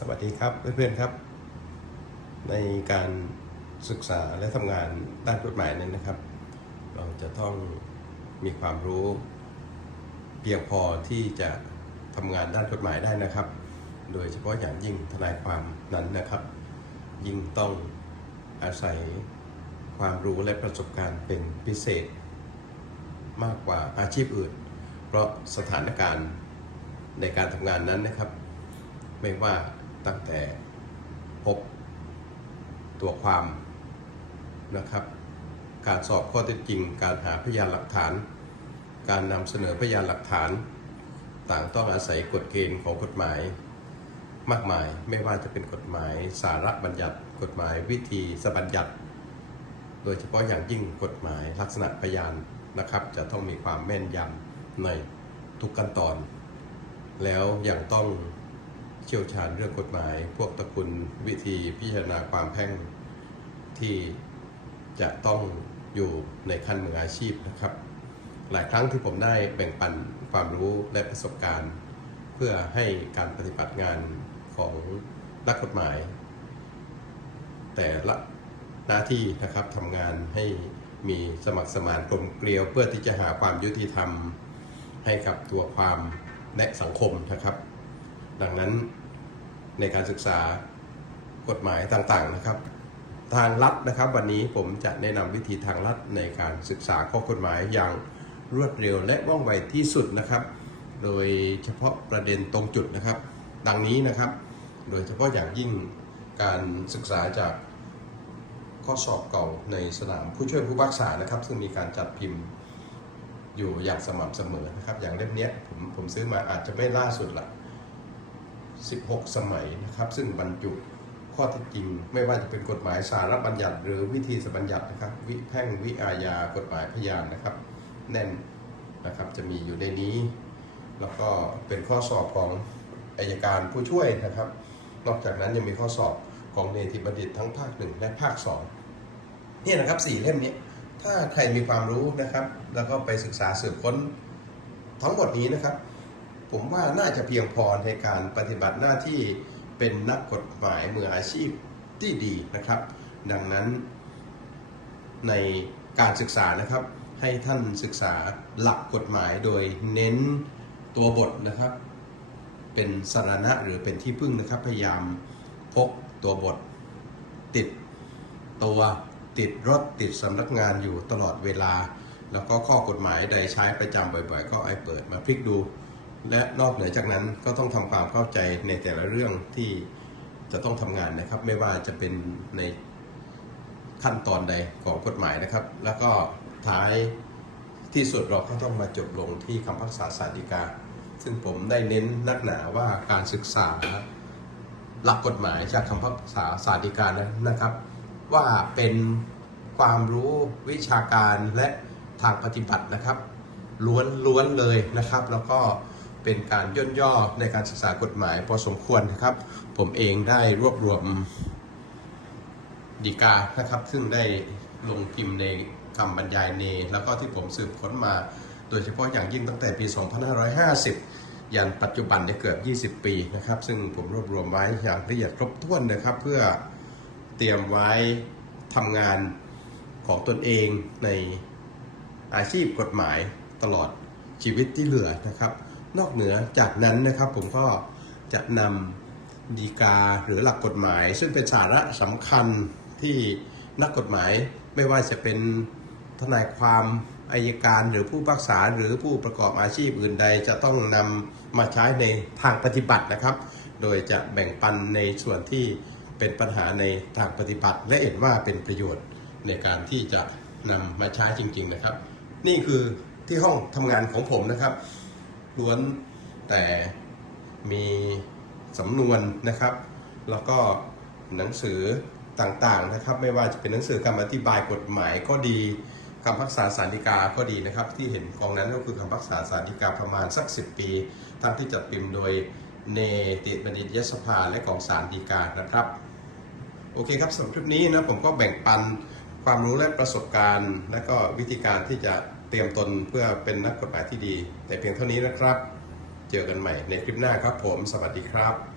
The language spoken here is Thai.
สวัสดีครับเพื่อนๆครับ ในการศึกษาและทำงานด้านกฎหมายนั้นนะครับ เราจะต้องมีความรู้ เพียงพอที่จะทำงานด้านกฎหมายได้นะครับ โดยเฉพาะอย่างยิ่งทนายความนั้นนะครับ ยิ่งต้องอาศัยความรู้และประสบการณ์เป็นพิเศษ มากกว่าอาชีพอื่น เพราะสถานการณ์ในการทำงานนั้นนะครับ ไม่ว่า ตั้งแต่พบตัวความนะครับ การสอบข้อเท็จจริง การหาพยานหลักฐาน การนำเสนอพยานหลักฐาน ต่างต้องอาศัยกฎเกณฑ์ของกฎหมาย มากมายไม่ว่าจะเป็นกฎหมาย สาระบัญญัติ กฎหมายวิธีสบัญญัติ โดยเฉพาะอย่างยิ่งกฎหมายลักษณะพยานนะครับ จะต้องมีความแม่นยำในทุกขั้นตอน แล้วยังต้อง เชี่ยวชาญเรื่องกฎหมาย พวกตระกุลวิธีพิจารณาความแพ่งที่จะต้องอยู่ในขั้นมืออาชีพนะครับ หลายครั้งที่ผมได้แบ่งปันความรู้และประสบการณ์ เพื่อให้การปฏิบัติงานของนักกฎหมาย แต่ละหน้าที่นะครับทำงานให้มีสมัครสมานกลมเกลียวเพื่อที่จะหาความยุติธรรมให้กับตัวความและสังคมนะครับ ดังนั้นในการศึกษากฎหมายต่างๆนะครับ ทางลัดนะครับ วันนี้ผมจะแนะนำวิธีทางลัดในการศึกษาข้อกฎหมายอย่างรวดเร็วและว่องไวที่สุดนะครับ โดยเฉพาะประเด็นตรงจุดนะครับ ดังนี้นะครับ โดยเฉพาะอย่างยิ่งการศึกษาจากข้อสอบเก่าในสนามผู้ช่วยผู้พักษานะครับ ซึ่งมีการจัดพิมพ์อยู่อย่างสม่ำเสมอนะครับ อย่างเล่มนี้ผมผมซื้อมาอาจจะไม่ล่าสุดละ 16 สมัยนะครับ ซึ่งบรรจุข้อเท็จจริง ไม่ว่าจะเป็นกฎหมายสาระบัญญัติ หรือวิธีสบัญญัตินะครับ วิแพ่งวิอาญากฎหมายพยานนะครับ แน่นนะครับจะมีอยู่ในนี้ แล้วก็เป็นข้อสอบของอายการผู้ช่วยนะครับ นอกจากนั้นยังมีข้อสอบของเนติบัณฑิตทั้งภาคหนึ่งและภาคสองเนี่ยนะครับสี่เล่มนี้ถ้าใครมีความรู้นะครับ แล้วก็ไปศึกษาสืบค้นทั้งหมดนี้นะครับ ผมว่าน่าจะเพียงพอในการปฏิบัติหน้าที่เป็นนักกฎหมายมืออาชีพที่ดีนะครับ ดังนั้นในการศึกษานะครับ ให้ท่านศึกษาหลักกฎหมายโดยเน้นตัวบทนะครับ เป็นสารณะหรือเป็นที่พึ่งนะครับ พยายามพกตัวบทติดตัวติดรถติดสำนักงานอยู่ตลอดเวลา แล้วก็ข้อกฎหมายใดใช้ประจำบ่อยๆ ก็ไอเปิดมาพลิกดู และนอกเหนือจากนั้นก็ต้องทำความเข้าใจในแต่ละเรื่องที่จะต้องทำงานนะครับ ไม่ว่าจะเป็นในขั้นตอนใดของกฎหมายนะครับ แล้วก็ท้ายที่สุดเราก็ต้องมาจบลงที่คำพักษาสารดีกา ซึ่งผมได้เน้นนักหนาว่าการศึกษาหลักกฎหมายจากคำพิพากษาสารดีกานั้นนะครับ ว่าเป็นความรู้วิชาการและทางปฏิบัตินะครับล้วนล้วนเลยนะครับ แล้วก็ เป็นการย่นย่อในการศึกษากฎหมายพอสมควรนะครับ ผมเองได้รวบรวมดีกานะครับ ซึ่งได้ลงพิมพ์ในคำบรรยายเน แล้วก็ที่ผมสืบค้นมา โดยเฉพาะอย่างยิ่งตั้งแต่ปี 2550 ยันปัจจุบันได้เกือบ 20 ปีนะครับ ซึ่งผมรวบรวมไว้อย่างละเอียดครบถ้วนนะครับ เพื่อเตรียมไว้ทำงานของตนเองในอาชีพกฎหมายตลอดชีวิตที่เหลือนะครับ นอกเหนือจากนั้นนะครับผมก็จะนำดีกาหรือหลักกฎหมาย ซึ่งเป็นสาระสำคัญที่นักกฎหมายไม่ว่าจะเป็นทนายความอายการหรือผู้พักษาหรือผู้ประกอบอาชีพอื่นใด จะต้องนำมาใช้ในทางปฏิบัตินะครับ โดยจะแบ่งปันในส่วนที่เป็นปัญหาในทางปฏิบัติ และเห็นว่าเป็นประโยชน์ในการที่จะนำมาใช้จริง ๆนะครับ นี่คือที่ห้องทำงานของผมนะครับ ล้วนแต่มีสำนวนนะครับ แล้วก็หนังสือต่างๆนะครับ ไม่ว่าจะเป็นหนังสือคำอธิบายกฎหมายก็ดีคำพักษาสารดีกาก็ดีนะครับ ที่เห็นกองนั้นก็คือคำพักษาสารดีกาประมาณสัก 10 ปี ทั้งที่จัดพิมพ์โดยเนติบัณฑิตยสภาและกองสารดีกานะครับ โอเคครับสำหรับคลิปนี้นะผมก็แบ่งปันความรู้และประสบการณ์ และก็วิธีการที่จะ เตรียมตนเพื่อเป็นนักกฎหมายที่ดี แต่เพียงเท่านี้นะครับ เจอกันใหม่ในคลิปหน้าครับผม สวัสดีครับ